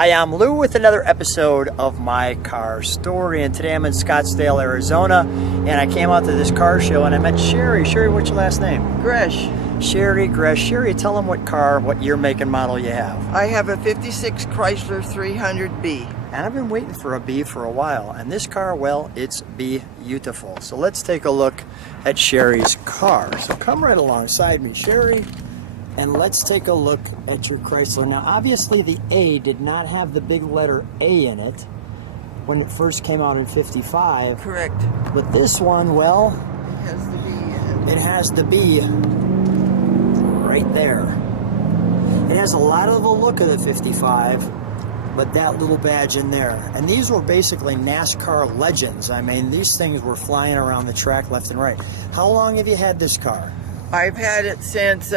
Hi, I'm Lou with another episode of My Car Story, and today I'm in Scottsdale, Arizona, and I came out to this car show and I met Cherie. Cherie, what's your last name? Gresh. Cherie Gresh. Cherie, tell them what car, what year, make, and model you have. I have a 56 Chrysler 300B. And I've been waiting for a B for a while, and this car, well, it's beautiful. So let's take a look at Cherie's car. So come right alongside me, Cherie, and let's take a look at your Chrysler. Now, obviously the A did not have the big letter A in it when it first came out in 55. Correct. But this one, well, It has the B in it. it has the B right there. It has a lot of the look of the 55, but that little badge in there. And these were basically NASCAR legends. I mean, these things were flying around the track left and right. How long have you had this car? I've had it since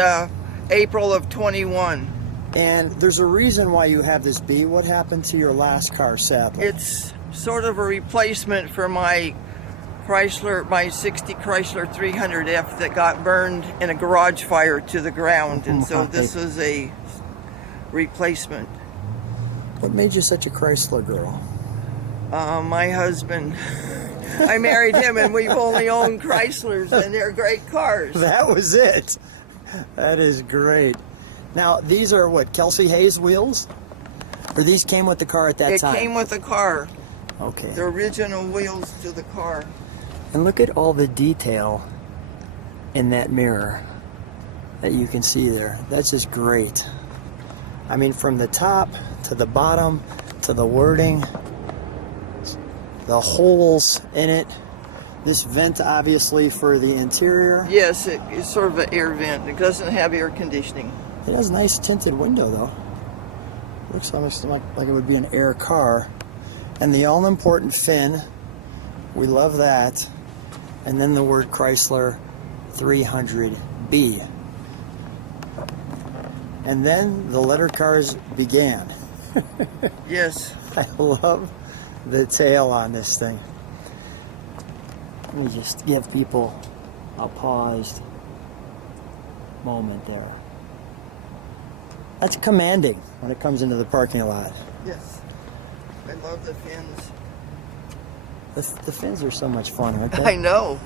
April of 21. And there's a reason why you have this B. What happened to your last car, sadly? It's sort of a replacement for my Chrysler, my 60 Chrysler 300F that got burned in a garage fire to the ground. And so this is a replacement. What made you such a Chrysler girl? My husband. I married him and we've only owned Chryslers and they're great cars. That was it. That is great. Now, these are what, Kelsey Hayes wheels? Or these came with the car at that time? It came with the car. Okay. The original wheels to the car. And look at all the detail in that mirror that you can see there. That's just great. I mean, from the top to the bottom to the wording, the holes in it. This vent, obviously, for the interior. Yes, it's sort of an air vent. It doesn't have air conditioning. It has a nice tinted window, though. Looks almost like it would be an air car. And the all-important fin, we love that. And then the word Chrysler 300B. And then the letter cars began. Yes. I love the tail on this thing. Let me just give people a paused moment there. That's commanding when it comes into the parking lot. Yes. I love the fins. The fins are so much fun, aren't they? I know.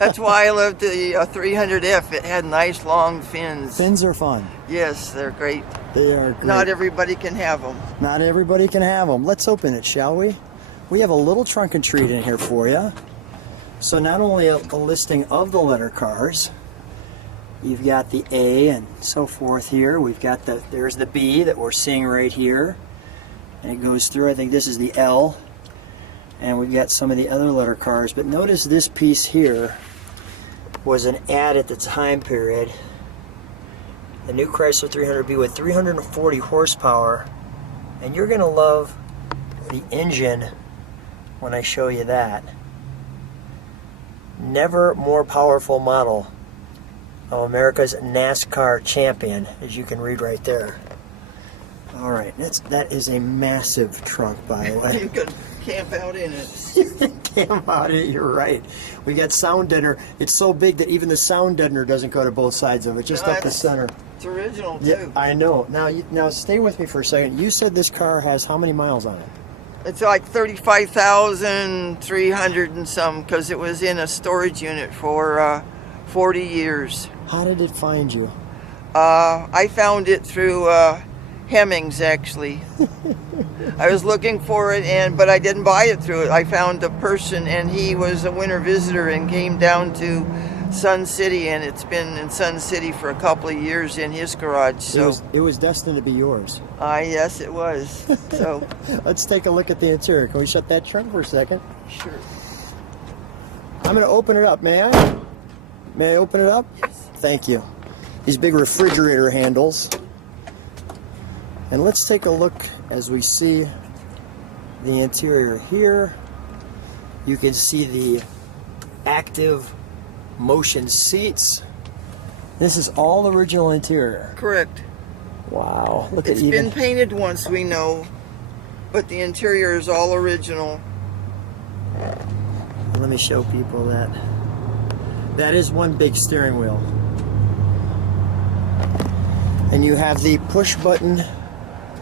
That's why I loved the 300F. It had nice long fins. Fins are fun. Yes, they're great. They are great. Not everybody can have them. Not everybody can have them. Let's open it, shall we? We have a little trunk and treat in here for you. So not only a listing of the letter cars, you've got the A and so forth here. We've got there's the B that we're seeing right here. And it goes through, I think this is the L. And we've got some of the other letter cars. But notice this piece here was an ad at the time period. The new Chrysler 300B with 340 horsepower. And you're going to love the engine when I show you that. Never more powerful model of America's NASCAR champion, as you can read right there. All right, that is a massive trunk, by the way. You could camp out in it. You can camp out in it, you're right. We got sound deadener. It's so big that even the sound deadener doesn't go to both sides of it, just up the center. It's original, too. Yeah, I know. Now stay with me for a second. You said this car has how many miles on it? It's like 35,300 and some because it was in a storage unit for 40 years. How did it find you? I found it through Hemmings, actually. I was looking for it, but I didn't buy it through it. I found a person, and he was a winter visitor and came down to Sun City, and it's been in Sun City for a couple of years in his garage. So it was destined to be yours. yes, it was. So let's take a look at the interior. Can we shut that trunk for a second? Sure. I'm going to open it up. May I? May I open it up? Yes. Thank you. These big refrigerator handles. And let's take a look as we see the interior here. You can see the active motion seats. This is all original interior. Correct. Wow. Look at It's been painted once, we know, but the interior is all original. Let me show people that. That is one big steering wheel. And you have the push button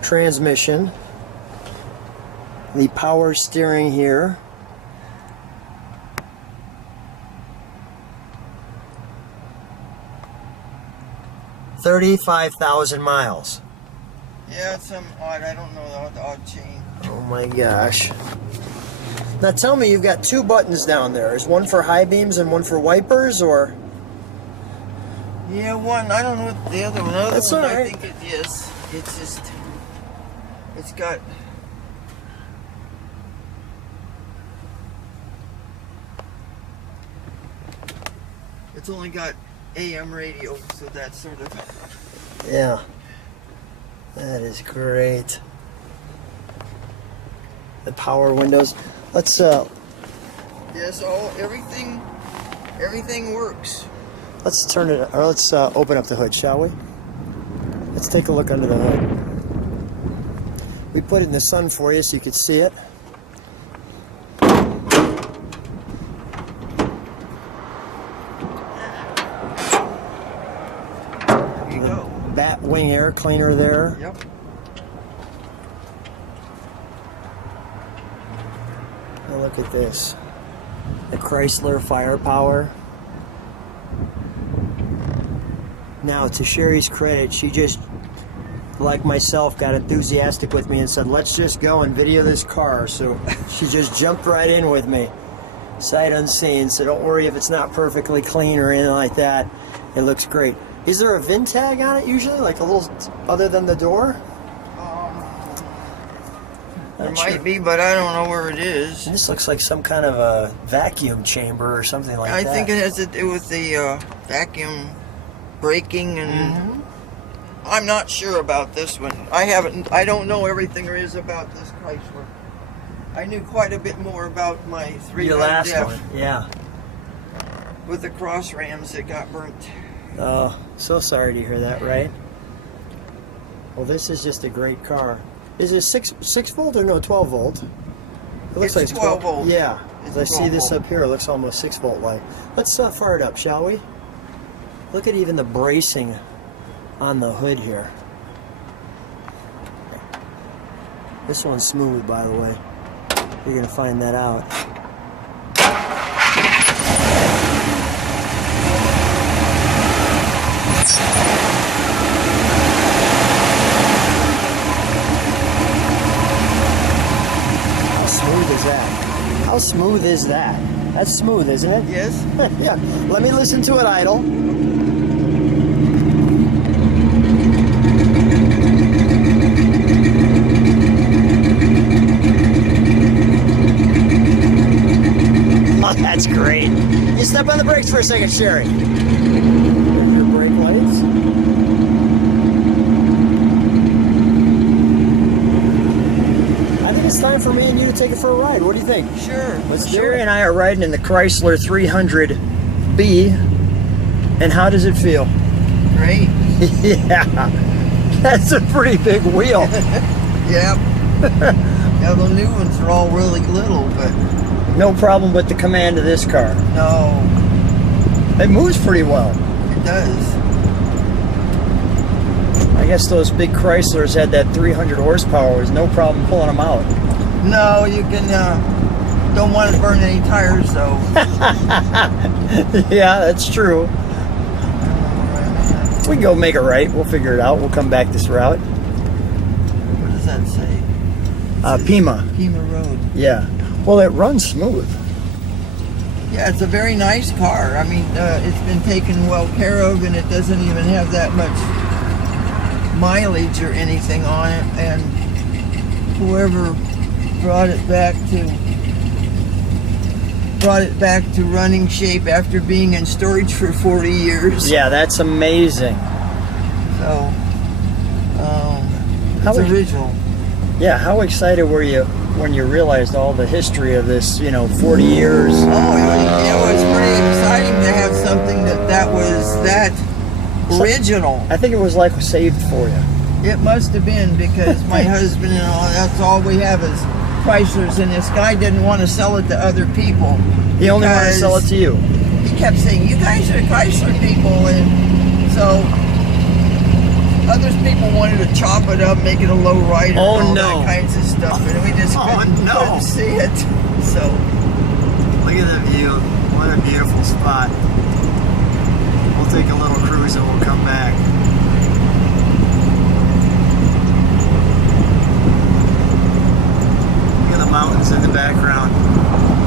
transmission. The power steering here. $35,000 miles. Yeah, it's some odd, I don't know the odd chain. Oh my gosh. Now tell me, you've got two buttons down there. Is one for high beams and one for wipers, or? Yeah, one, I don't know what the other one. The other That's one, all right. I think it is. It's just, it's got, it's only got AM radio, so that's sort of. Yeah. That is great. The power windows. Let's Yes, everything works. let's turn it, or let's open up the hood, shall we? Let's take a look under the hood. We put it in the sun for you so you could see it. There you go. Bat wing air cleaner there. Yep. Now look at this. The Chrysler firepower. Now, to Cherie's credit, she just, like myself, got enthusiastic with me and said, let's just go and video this car. So she just jumped right in with me, sight unseen. So don't worry if it's not perfectly clean or anything like that. It looks great. Is there a VIN tag on it usually, like a little, other than the door? There Not sure. might be, but I don't know where it is. This looks like some kind of a vacuum chamber or something like I that. think it has to do with the vacuum braking, and I'm not sure about this one. I don't know everything there is about this Chrysler. I knew quite a bit more about my 300 Your last F one, yeah. with the cross rams that got burnt. Oh, so sorry to hear that, right? Well, this is just a great car. Is it 6 volt or no 12 volt? It looks It's like 12 volt. Yeah, It's as I see 12 this volt. up here, it looks almost 6 volt light. Let's fire it up, shall we? Look at even the bracing on the hood here. This one's smooth, by the way. You're gonna find that out. How smooth is that? How smooth is that? That's smooth, isn't it? Yes? Yeah. Let me listen to it idle. Oh, that's great. You step on the brakes for a second, Cherie. There's your brake lights. I think it's time for me and you to take it for a ride. What do you think? Sure. Let's do it. Cherie and I are riding in the Chrysler 300B. And how does it feel? Great. Yeah. That's a pretty big wheel. Yep. Now the new ones are all really little, but No problem with the command of this car. no, It moves pretty well. it does. I guess those big Chryslers had that 300 horsepower. There's no problem pulling them out. No, you can, don't want to burn any tires though. Yeah, that's true. We can go make a right. We'll figure it out. We'll come back this route. What does that say? Pima. Pima Road. Yeah. Well, it runs smooth. Yeah, it's a very nice car. I mean, it's been taken well care of, and it doesn't even have that much mileage or anything on it. And whoever brought it back to running shape after being in storage for 40 years. Yeah, that's amazing. So, How it's would- original. Yeah, how excited were you when you realized all the history of this, 40 years? Oh, it was pretty exciting to have something that was that original. I think it was like saved for you. It must have been, because my husband and all, that's all we have is Chryslers, and this guy didn't want to sell it to other people. He only wanted to because sell it to you. He kept saying, you guys are Chrysler people, and so Others people wanted to chop it up, make it a low rider, Oh, and all no. that kinds of stuff, and we just Oh, no. couldn't see it. So Look at the view. What a beautiful spot. We'll take a little cruise and we'll come back. Look at the mountains in the background.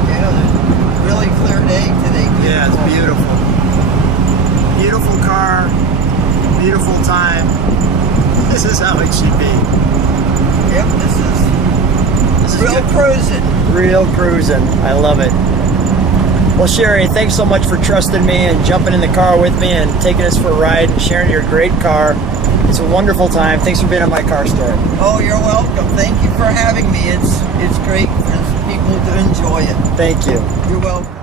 yeah, there's a really clear day today. Yeah, it's beautiful. Beautiful car, beautiful time. This is how it should be. Yep, this is real good. cruising. Real cruising. I love it. Well, Cherie, thanks so much for trusting me and jumping in the car with me and taking us for a ride and sharing your great car. It's a wonderful time. Thanks for being on my car story. Oh, you're welcome. Thank you for having me. It's great for people to enjoy it. Thank you. You're welcome.